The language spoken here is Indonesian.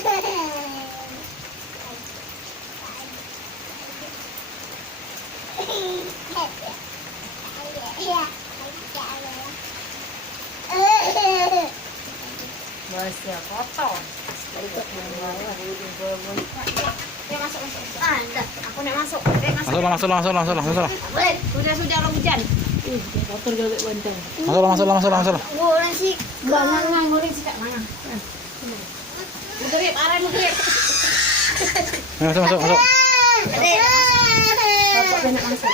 Masih kotor. Ya masuk. Anda, aku nak masuk. Masuk. Boleh. Sudah lo hujan. Kotor gak banteng. Masuk. Boleh sih. Bangang boleh sih Kak, bangang. Mugrib, arah mugrib. Masuk. Adek. Bapak benak masuk.